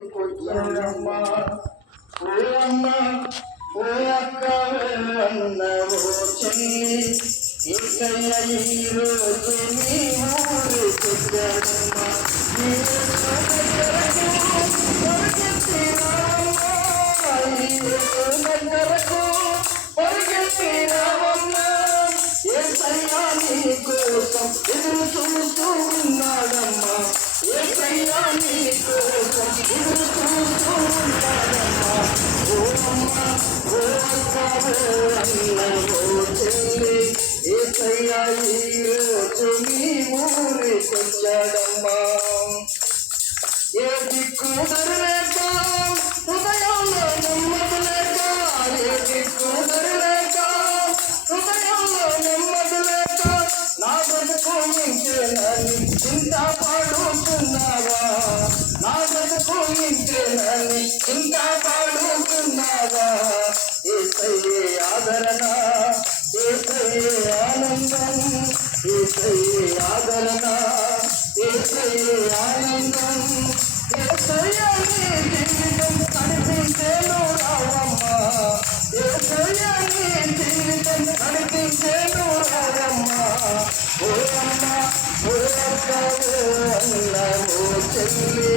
కొచ్చడమ్మా ఓ అమ్మ ఓ అక్క అన్నవో చెల్లి ఏకయ్య ఈరోజు నీ ఊరు కొచ్చడమ్మా దగ్గరకు పరిగెత్తిరావమ్మా ఏసయ్యా నీ కోసం ఎదురు చూస్తూ ఉన్నాడమ్మా ఏసయ్యా నీ కోసం ఎదురు చూస్తూ ఉన్నాడమ్మా ఓ అమ్మ ఓ అక్క అన్నవో చెల్లి ఏసయ్యా ఈరోజు నీ ఊరికొచ్చాడమ్మా ఏ దిక్కు దొరలేక హృదయంలో నెమ్మది లేక ఏ దిక్కు దొరలేక హృదయంలో నెమ్మది లేక నా బ్రతుకు ఇంకేనని ఇంత పాడుతున్నావా నా బ్రతుకు ఇంకేనని ఇంత పాడుతున్నావా ఏసయ్యే ఆదరణ ఏసయ్యే ఆనందం ఏసయ్యే ఆదరణ ఏసయ్యే ఆనందం ఏసయ్యా నీ జీవితం కనిపించేను రావమ్మా ఏసయ్యా నీ జీవితం కనిపించేను రావమ్మా ఓ అమ్మ ఓ అక్క అన్న ఓ చెల్లి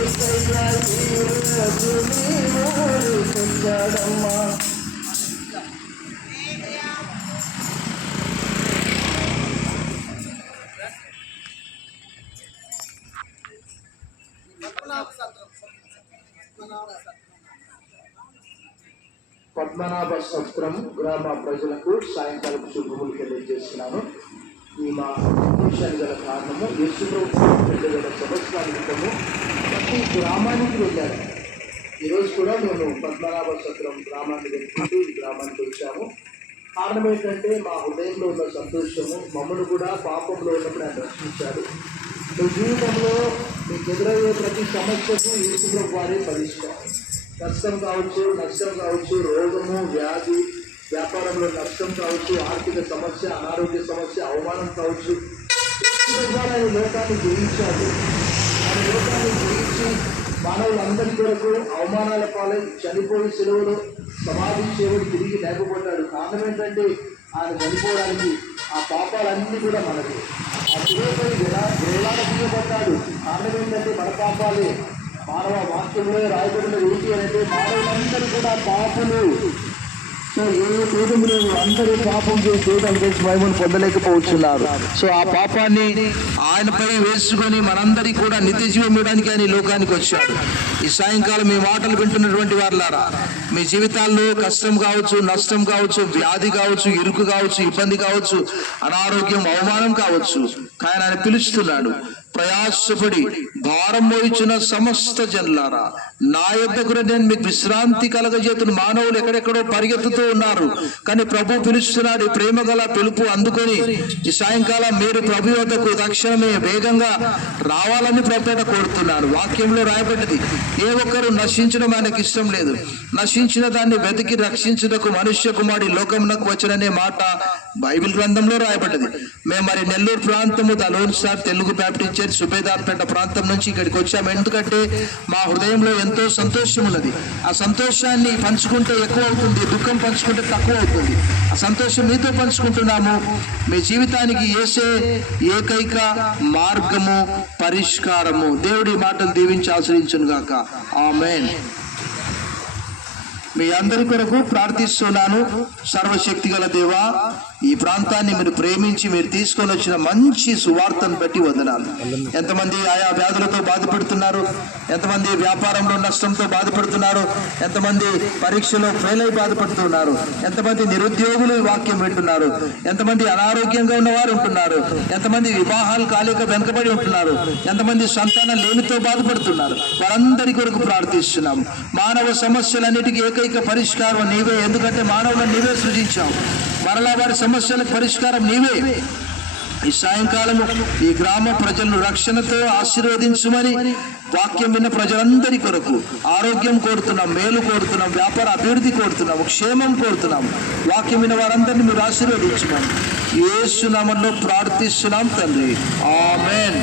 ఏసయ్యా ఈరోజు నీ ఊరికొచ్చాడమ్మా. పద్మనాభ సత్రం గ్రామ ప్రజలకు సాయంకాలం శుభములు తెలియజేస్తున్నాను. ఈ మా సంతోషానికి గల కారణము యేసులో 2000 సంవత్సరాల క్రితము ప్రతి గ్రామానికి వెళ్ళారు. ఈరోజు కూడా మేము పద్మనాభ సత్రం గ్రామాన్ని వెళ్తుంటూ ఈ గ్రామానికి వచ్చాము. కారణం ఏంటంటే మా హృదయంలో ఉన్న సంతోషము, మమ్మల్ని కూడా పాపంలో ఉన్నప్పుడు ఆయన రక్షించాడు. మీ జీవితంలో మీకు ఎదురయ్యే ప్రతి సమస్యకు యేసు వారే పరిష్కారం. కష్టం కావచ్చు, నష్టం కావచ్చు, రోగము, వ్యాధి, వ్యాపారంలో నష్టం కావచ్చు, ఆర్థిక సమస్య, అనారోగ్య సమస్య, అవమానం కావచ్చు, ఆయన లోకాన్ని జయించాడు. ఆయన లోకాన్ని జయించి మానవులందరి కొరకు అవమానాల పాలై చనిపోయి సెలవులో సమాధి సేవలు తిరిగి లేకపోతాడు. కారణం ఏంటంటే ఆయన చనిపోవడానికి ఆ పాపాలన్నీ కూడా మనకి ఆ శిలువపై వేలాడదీయబడ్డాడు. కారణం ఏంటంటే మన పాపాలే. మానవ వాక్యంలో రాయబడిన ఏంటి అంటే మానవులందరూ కూడా పాపులు. సో ఏ పేదలు అందరూ పాపం చేసి దేవుని చేసి మహిమను పొందలేకపోతున్నారు. సో ఆ పాపాన్ని ఆయనపై వేసుకొని మనందరికీ కూడా నిత్య జీవం ఇవ్వడానికి ఆయన లోకానికి వచ్చాడు. ఈ సాయంకాలం మీ మాటలు వింటున్నటువంటి వారులారా, మీ జీవితాల్లో కష్టం కావచ్చు, నష్టం కావచ్చు, వ్యాధి కావచ్చు, ఇరుకు కావచ్చు, ఇబ్బంది కావచ్చు, అనారోగ్యం, అవమానం కావచ్చు, కానీ ఆయన పిలుస్తున్నాడు. ప్రయాసపడి భారం మోయిచున్న సమస్త జనులారా, నా యొద్దకు నేను మీకు విశ్రాంతి కలగజేతున్న. మానవులు ఎక్కడెక్కడో పరిగెత్తుతూ ఉన్నారు, కానీ ప్రభు పిలుస్తున్నాడు. ప్రేమ గల పిలుపు అందుకొని ఈ సాయంకాలం మీరు ప్రభు వద్దకు తక్షణమే వేగంగా రావాలని ప్రభుత్వ కోరుతున్నారు. వాక్యంలో రాయబడ్డది, ఏ ఒక్కరు నశించడం ఆయనకి ఇష్టం లేదు, నశించిన దాన్ని వెతికి రక్షించుటకు మనుష్య కుమారుడి లోకమునకు వచ్చననే మాట బైబిల్ గ్రంథంలో రాయబడ్డది. మేము మరి నెల్లూరు ప్రాంతము దలోన్ sir Telugu Baptist church Subedarpet ప్రాంతం నుంచి ఇక్కడికి వచ్చాము. ఎందుకంటే మా హృదయంలో ఎంతో సంతోషం ఉన్నది. ఆ సంతోషాన్ని పంచుకుంటే ఎక్కువ అవుతుంది, దుఃఖం పంచుకుంటే తక్కువ అవుతుంది. ఆ సంతోషం మీతో పంచుకుంటున్నాము. మీ జీవితానికి యేసే ఏకైక మార్గము, పరిష్కారము. దేవుడి మాటలు దీవించి ఆశ్రయించును గాక. ఆమేన్. మీ అందరి కొరకు ప్రార్థిస్తున్నాను. సర్వశక్తి గల దేవా, ఈ ప్రాంతాన్ని మీరు ప్రేమించి మీరు తీసుకొని వచ్చిన మంచి సువార్తను బట్టి వందనాలు. ఎంతమంది ఆయా వ్యాధులతో బాధపడుతున్నారు, ఎంతమంది వ్యాపారంలో నష్టంతో బాధపడుతున్నారు, ఎంతమంది పరీక్షలో ఫెయిల్ అయి బాధపడుతున్నారు, ఎంతమంది నిరుద్యోగులు వాక్యం వింటున్నారు, ఎంతమంది అనారోగ్యంగా ఉన్నవారు ఉంటున్నారు, ఎంతమంది వివాహాలు కాలేక వెనుకబడి ఉంటున్నారు, ఎంతమంది సంతానం లేమితో బాధపడుతున్నారు. వారందరి కొరకు ప్రార్థిస్తున్నాం. మానవ సమస్యలన్నిటికీ ఏకైక పరిష్కారం నీవే. ఎందుకంటే మానవులను నీవే సృజించావు. మరలా వారి సమస్యలకు పరిష్కారం నీవే. ఈ సాయంకాలము ఈ గ్రామ ప్రజలను రక్షణతో ఆశీర్వదించుమని వాక్యం విన్న ప్రజలందరి కొరకు ఆరోగ్యం కోరుతున్నాం, మేలు కోరుతున్నాం, వ్యాపార అభివృద్ధి కోరుతున్నాం, క్షేమం కోరుతున్నాం. వాక్యం విన్న వారందరినీ మీరు ఆశీర్వదించుమని యేసు నామములో ప్రార్థిస్తున్నాం తండ్రి. ఆమేన్.